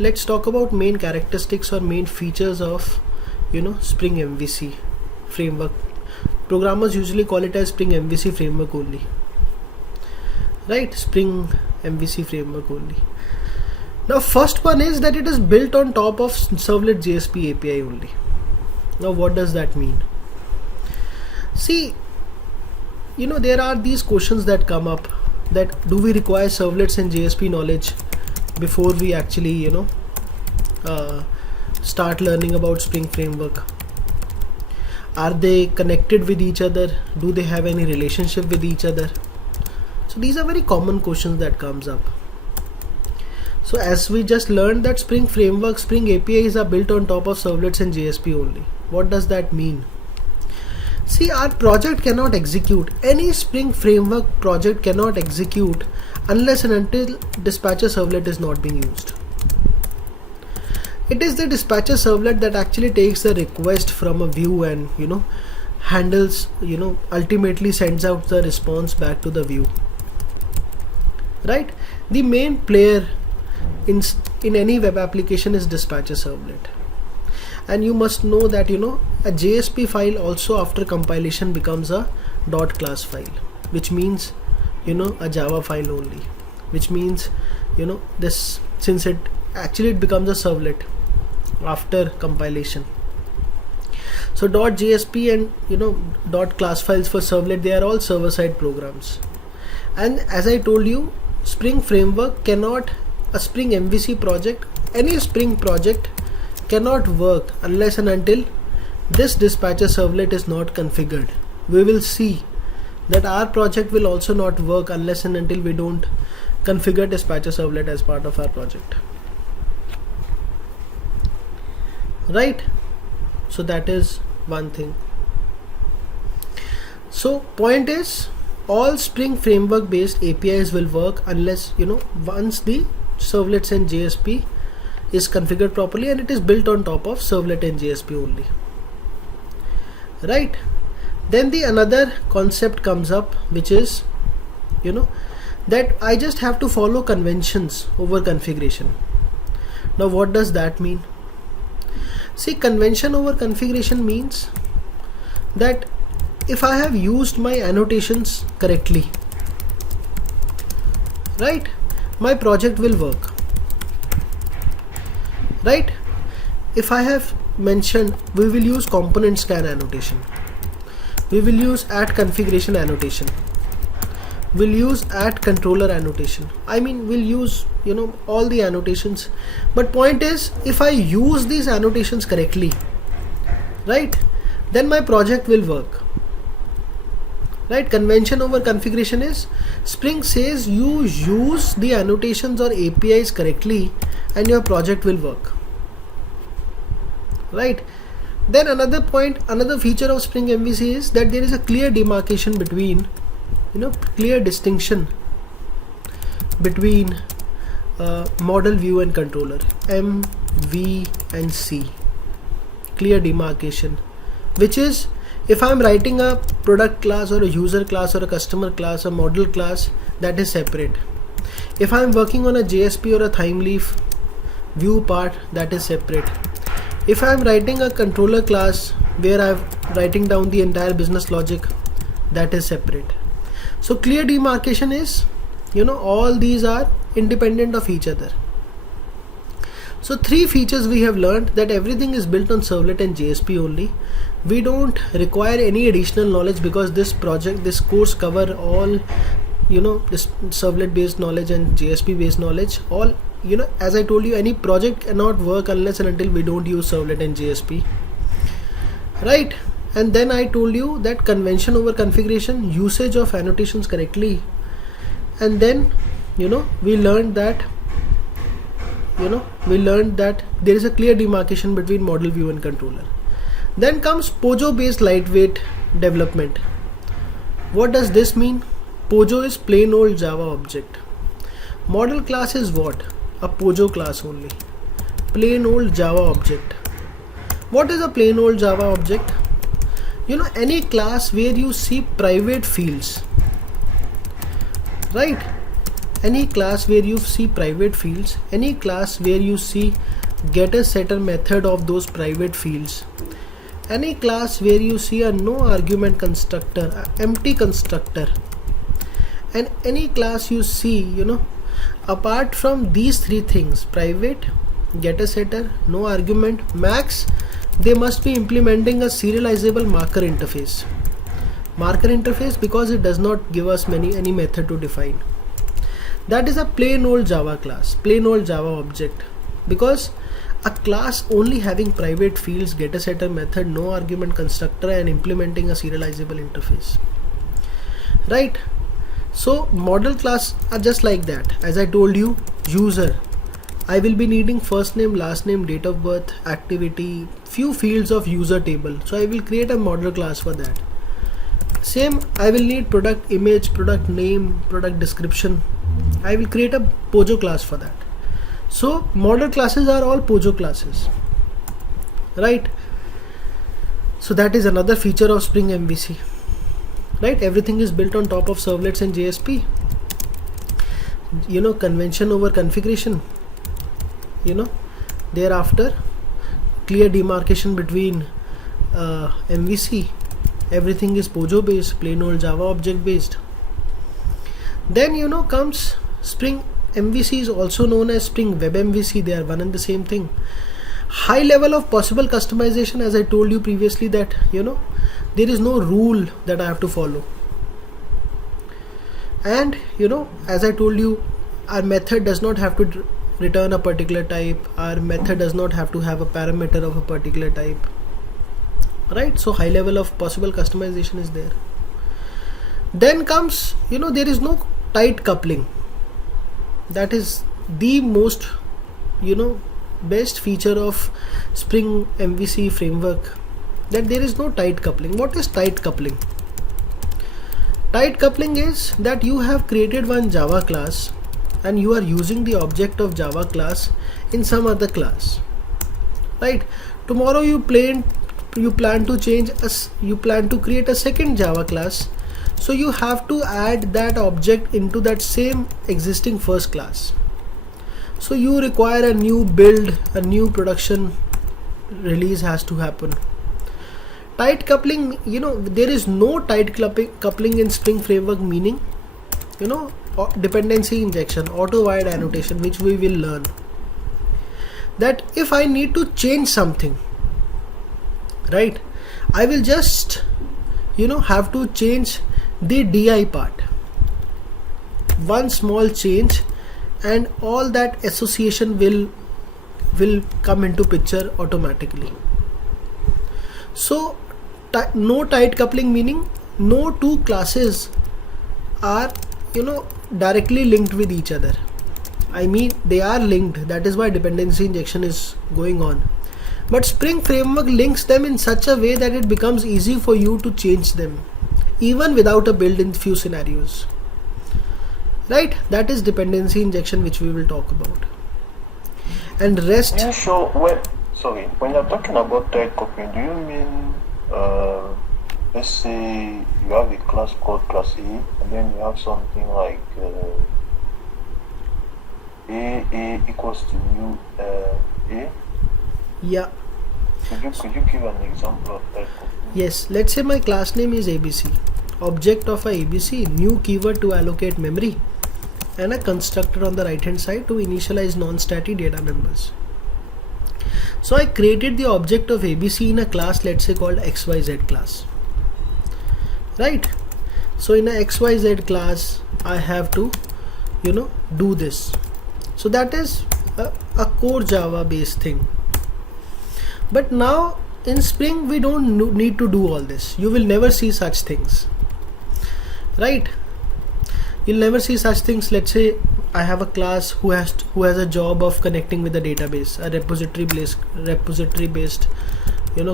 Let's talk about main characteristics or main features of Spring MVC framework. Programmers usually call it as Spring MVC framework only, right? Spring MVC framework only. Now first one is that it is built on top of Servlet JSP API only. Now what does that mean? See, there are these questions that come up, that do we require servlets and JSP knowledge before we actually start learning about Spring framework? Are they connected with each other? Do they have any relationship with each other? So these are very common questions that comes up. So as we just learned that Spring framework, Spring APIs are built on top of servlets and JSP only. What does that mean? See, our project cannot execute, any Spring framework project cannot execute unless and until dispatcher servlet is not being used. It is the dispatcher servlet that actually takes the request from a view and handles, ultimately sends out the response back to the view, right? The main player in any web application is dispatcher servlet. And you must know that a JSP file also after compilation becomes a .class file, which means a Java file only, which means this, since it becomes a servlet after compilation. So .jsp and .class files for servlet, they are all server-side programs. And as I told you, Spring framework cannot, a Spring MVC project, any Spring project cannot work unless and until this dispatcher servlet is not configured. We will see that our project will also not work unless and until we don't configure dispatcher servlet as part of our project, right? So that is one thing. So point is, all Spring framework based APIs will work unless once the servlets and JSP is configured properly and it is built on top of servlet and JSP only, right? Then the another concept comes up, which is that I just have to follow conventions over configuration. Now what does that mean? See, convention over configuration means that if I have used my annotations correctly, right, my project will work, right? If I have mentioned we will use component scan annotation, we will use at configuration annotation, we'll use at controller annotation, we'll use all the annotations, but point is, if I use these annotations correctly, right, then my project will work, right? Convention over configuration is, Spring says you use the annotations or APIs correctly and your project will work, right? Then another point, another feature of Spring MVC is that there is a clear demarcation between clear distinction between model, view and controller, M, V and C, clear demarcation, which is, if I'm writing a product class or a user class or a customer class, a model class, that is separate. If I'm working on a JSP or a ThymeLeaf view part, that is separate. If I'm writing a controller class where I'm writing down the entire business logic, that is separate. So clear demarcation is, all these are independent of each other. So three features we have learned, that everything is built on servlet and JSP only. We don't require any additional knowledge because this project, this course cover all, this servlet based knowledge and JSP based knowledge. All, as I told you, any project cannot work unless and until we don't use servlet and JSP, right? And then I told you that convention over configuration, usage of annotations correctly, and then we learned that there is a clear demarcation between model, view and controller. Then comes POJO based lightweight development. What does this mean? POJO is plain old Java object. Model class is what? A POJO class only. Plain old Java object. What is a plain old Java object? Any class where you see private fields, right? any class where you see private fields, any class where you see getter setter method of those private fields, any class where you see a no argument constructor, a empty constructor, and any class you see, apart from these three things, private, getter setter, no argument, max, they must be implementing a serializable marker interface. Marker interface because it does not give us any method to define. That is a plain old Java class, plain old Java object, because a class only having private fields, getter setter method, no argument constructor, and implementing a serializable interface, right? So model class are just like that. As I told you, user, I will be needing first name, last name, date of birth, activity, few fields of user table, so I will create a model class for that. Same, I will need product image, product name, product description, I will create a Pojo class for that. So model classes are all Pojo classes, right? So that is another feature of Spring MVC, right? Everything is built on top of servlets and JSP. Convention over configuration. Thereafter, clear demarcation between MVC. Everything is Pojo based, plain old Java object based. Then comes Spring MVC, is also known as Spring Web MVC. They are one and the same thing. High level of possible customization, as I told you previously, that there is no rule that I have to follow. And as I told you, our method does not have to return a particular type. Our method does not have to have a parameter of a particular type, right? So high level of possible customization is there. Then comes, there is no tight coupling. That is the most, best feature of Spring MVC framework, that there is no tight coupling. What is tight coupling? Tight coupling is that you have created one Java class and you are using the object of Java class in some other class, right? Tomorrow you plan to create a second Java class, so you have to add that object into that same existing first class. So you require a new build, a new production release has to happen. Tight coupling, there is no tight coupling in Spring framework, meaning dependency injection, auto wired annotation, which we will learn. That if I need to change something, right, I will just have to change the DI part, one small change, and all that association will come into picture automatically. So no tight coupling, meaning no two classes are directly linked with each other. I mean, they are linked, that is why dependency injection is going on, but Spring framework links them in such a way that it becomes easy for you to change them even without a build in few scenarios, right? That is dependency injection, which we will talk about. And rest. Yeah, sure. When you're talking about tight coupling, do you mean let's say you have a class called class A, and then you have something like A equals to new A? Yeah. Could you give an example of tight coupling? Yes, let's say my class name is ABC, object of a ABC, new keyword to allocate memory, and a constructor on the right hand side to initialize non-static data members. So I created the object of ABC in a class, let's say called XYZ class, right? So in a XYZ class I have to do this. So that is a core Java based thing. But now in Spring we don't need to do all this. You will never see such things, right? You'll never see such things. Let's say I have a class who has a job of connecting with the database, a repository based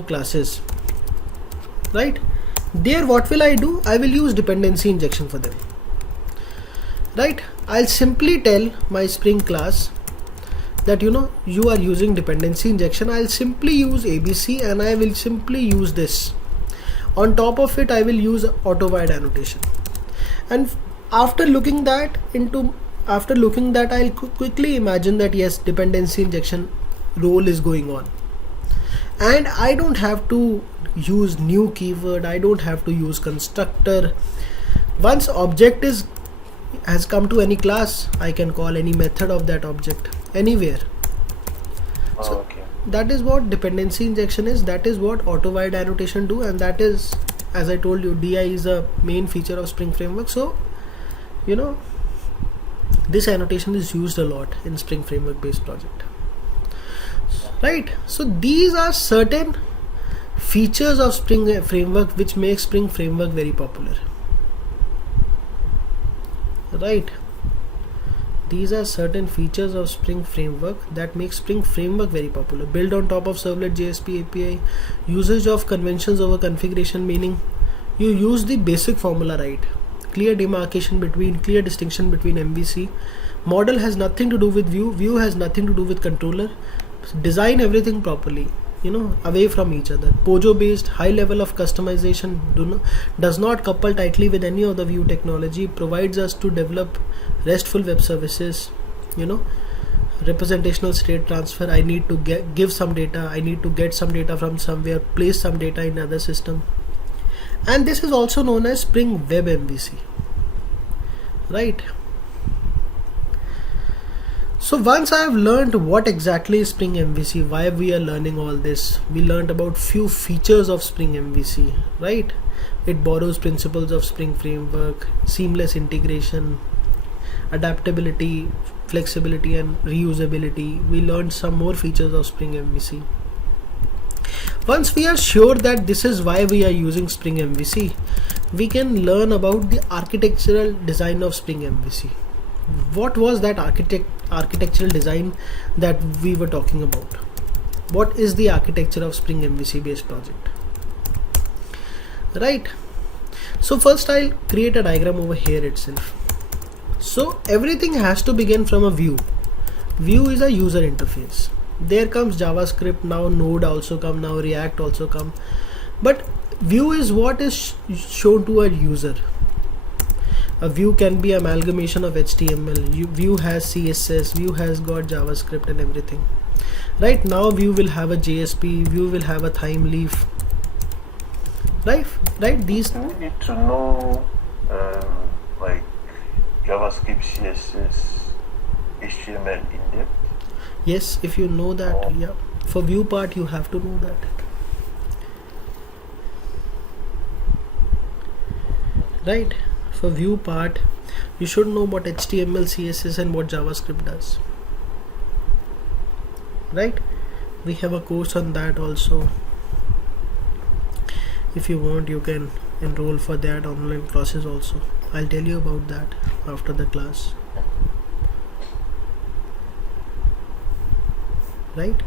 classes, right? There what will I do? I will use dependency injection for them, right? I'll simply tell my Spring class that you are using dependency injection. I'll simply use ABC and I will simply use this. On top of it I will use auto wired annotation, and after looking that into after looking that, I'll quickly imagine that yes, dependency injection role is going on, and I don't have to use new keyword, I don't have to use constructor. Once object has come to any class, I can call any method of that object anywhere. So Okay. that is what dependency injection is, that is what auto-wide annotation do, and that is, as I told you, DI is a main feature of Spring Framework. So you know, this annotation is used a lot in Spring Framework based project, right? So these are certain features of Spring Framework which make Spring Framework very popular, right? These are certain features of Spring Framework that make Spring Framework very popular. Build on top of Servlet JSP API, usage of conventions over configuration, meaning you use the basic formula, right? Clear distinction between MVC. Model has nothing to do with view has nothing to do with controller. Design everything properly, away from each other. Pojo based, high level of customization, does not couple tightly with any other view technology, provides us to develop RESTful web services, representational state transfer. I need to give some data, I need to get some data from somewhere, place some data in another system. And this is also known as Spring Web MVC, right? So once I have learned what exactly is Spring MVC, why we are learning all this, we learned about few features of Spring MVC, right? It borrows principles of Spring Framework, seamless integration, adaptability, flexibility and reusability. We learned some more features of Spring MVC. Once we are sure that this is why we are using Spring MVC, we can learn about the architectural design of Spring MVC. What was that architectural design that we were talking about? What is the architecture of Spring MVC based project, right? So first I'll create a diagram over here itself. So everything has to begin from a view. View is a user interface. There comes JavaScript, now Node also come, now React also come, but view is what is shown to a user. A view can be amalgamation of HTML. View has CSS, view has got JavaScript and everything. Right now view will have a JSP, view will have a theme leaf, right? These. Do we need to know like JavaScript, CSS, HTML in depth? Yes, if you know that, yeah. For view part you have to know that. Right? For view part you should know what HTML, CSS and what JavaScript does. Right? We have a course on that also. If you want you can enroll for that online classes also. I'll tell you about that after the class. Right?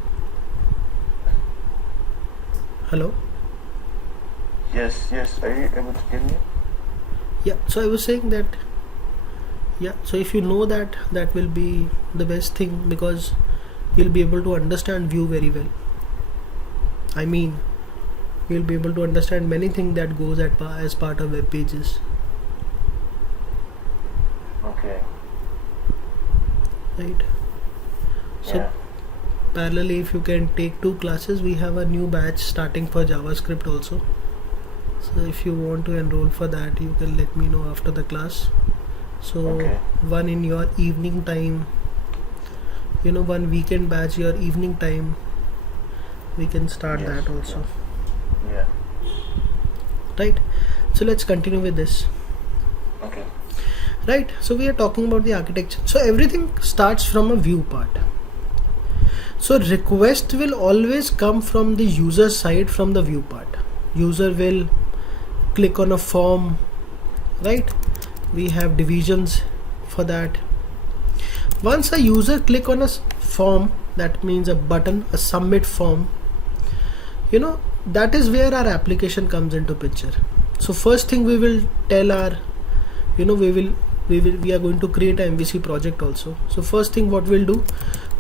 Hello? Yes, are you able to hear me? Yeah, so I was saying that, yeah, so if you know that, that will be the best thing, because you'll be able to understand view very well. I mean, you'll be able to understand many things that goes as part of web pages. Okay. Right? So Yeah. parallelly, if you can take 2 classes, we have a new batch starting for JavaScript also. So if you want to enroll for that, you can let me know after the class. So Okay. one in your evening time, one weekend batch, your evening time, we can start Yes, that also. Yeah. Right? So let's continue with this. Okay. Right? So we are talking about the architecture. So everything starts from a view part. So request will always come from the user side, from the view part. User will click on a form, right? We have divisions for that. Once a user click on a form, that means a button, a submit form, that is where our application comes into picture. So first thing we will tell our, we are going to create an MVC project also. So first thing what we'll do,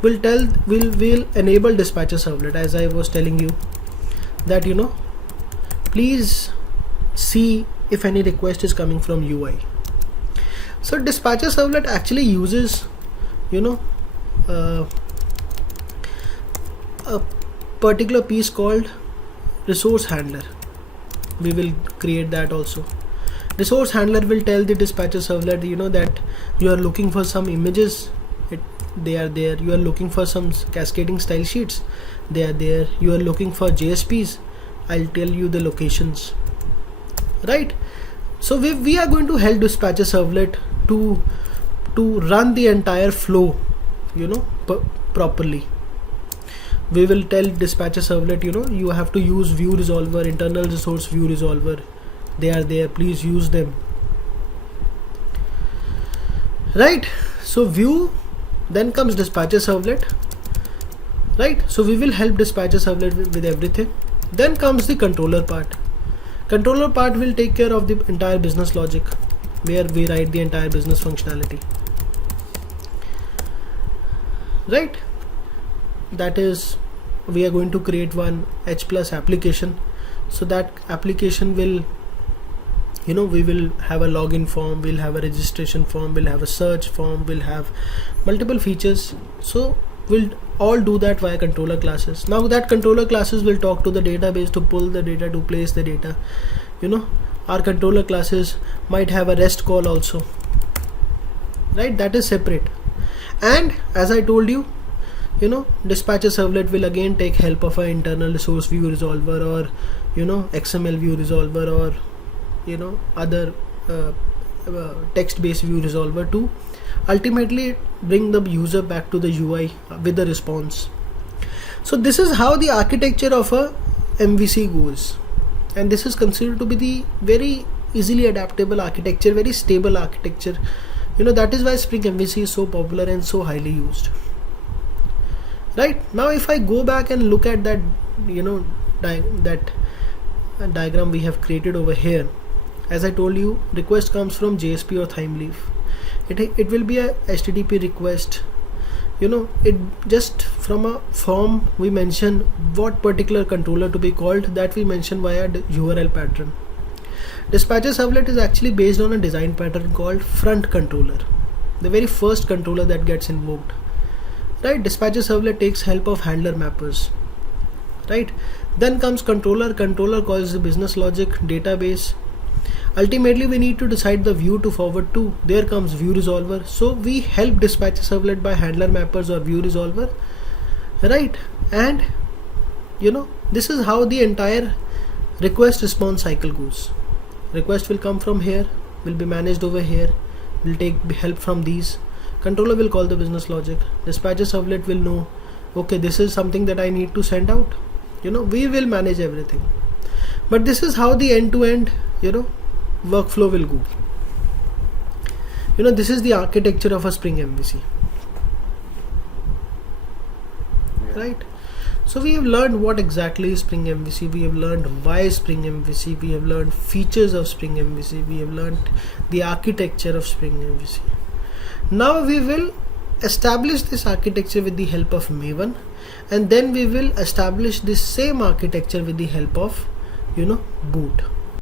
we'll enable dispatcher servlet, as I was telling you that, please see if any request is coming from UI. So dispatcher servlet actually uses, a particular piece called resource handler. We will create that also. Resource handler will tell the dispatcher servlet, that you are looking for some images, they are there. You are looking for some cascading style sheets, they are there. You are looking for JSPs, I'll tell you the locations, right? So we are going to help dispatcher servlet to run the entire flow, properly. We will tell dispatcher servlet, you have to use view resolver, internal resource view resolver, they are there, please use them, right? So view, then comes dispatcher servlet, right? So we will help dispatcher servlet with everything. Then comes the controller part. Controller part will take care of the entire business logic, where we write the entire business functionality, right? That is, we are going to create one H+ application. So that application will, we will have a login form, we'll have a registration form, we'll have a search form, we'll have multiple features. So we'll all do that via controller classes. Now that controller classes will talk to the database to pull the data, to place the data. Our controller classes might have a REST call also, right? That is separate. And as I told you, dispatcher servlet will again take help of an internal resource view resolver, or XML view resolver, or other text based view resolver to ultimately bring the user back to the UI with the response. So this is how the architecture of a MVC goes, and this is considered to be the very easily adaptable architecture, very stable architecture. That is why Spring MVC is so popular and so highly used. Right now, if I go back and look at that, that diagram we have created over here, as I told you, request comes from JSP or Thymeleaf. It will be a HTTP request. It just from a form we mention what particular controller to be called, that we mention via the URL pattern. Dispatcher servlet is actually based on a design pattern called front controller, the very first controller that gets invoked. Right, dispatcher servlet takes help of handler mappers, right? Then comes controller. Controller calls the business logic, database. Ultimately, we need to decide the view to forward to. There comes view resolver. So we help dispatcher servlet by handler mappers or view resolver, right? And this is how the entire request response cycle goes. Request will come from here, will be managed over here, will take help from these. Controller will call the business logic. Dispatcher servlet will know, okay, this is something that I need to send out. We will manage everything. But this is how the end-to-end, workflow will go. This is the architecture of a Spring MVC. Right? So we have learned what exactly is Spring MVC. We have learned why Spring MVC. We have learned features of Spring MVC. We have learned the architecture of Spring MVC. Now we will establish this architecture with the help of Maven, and then we will establish this same architecture with the help of Boot.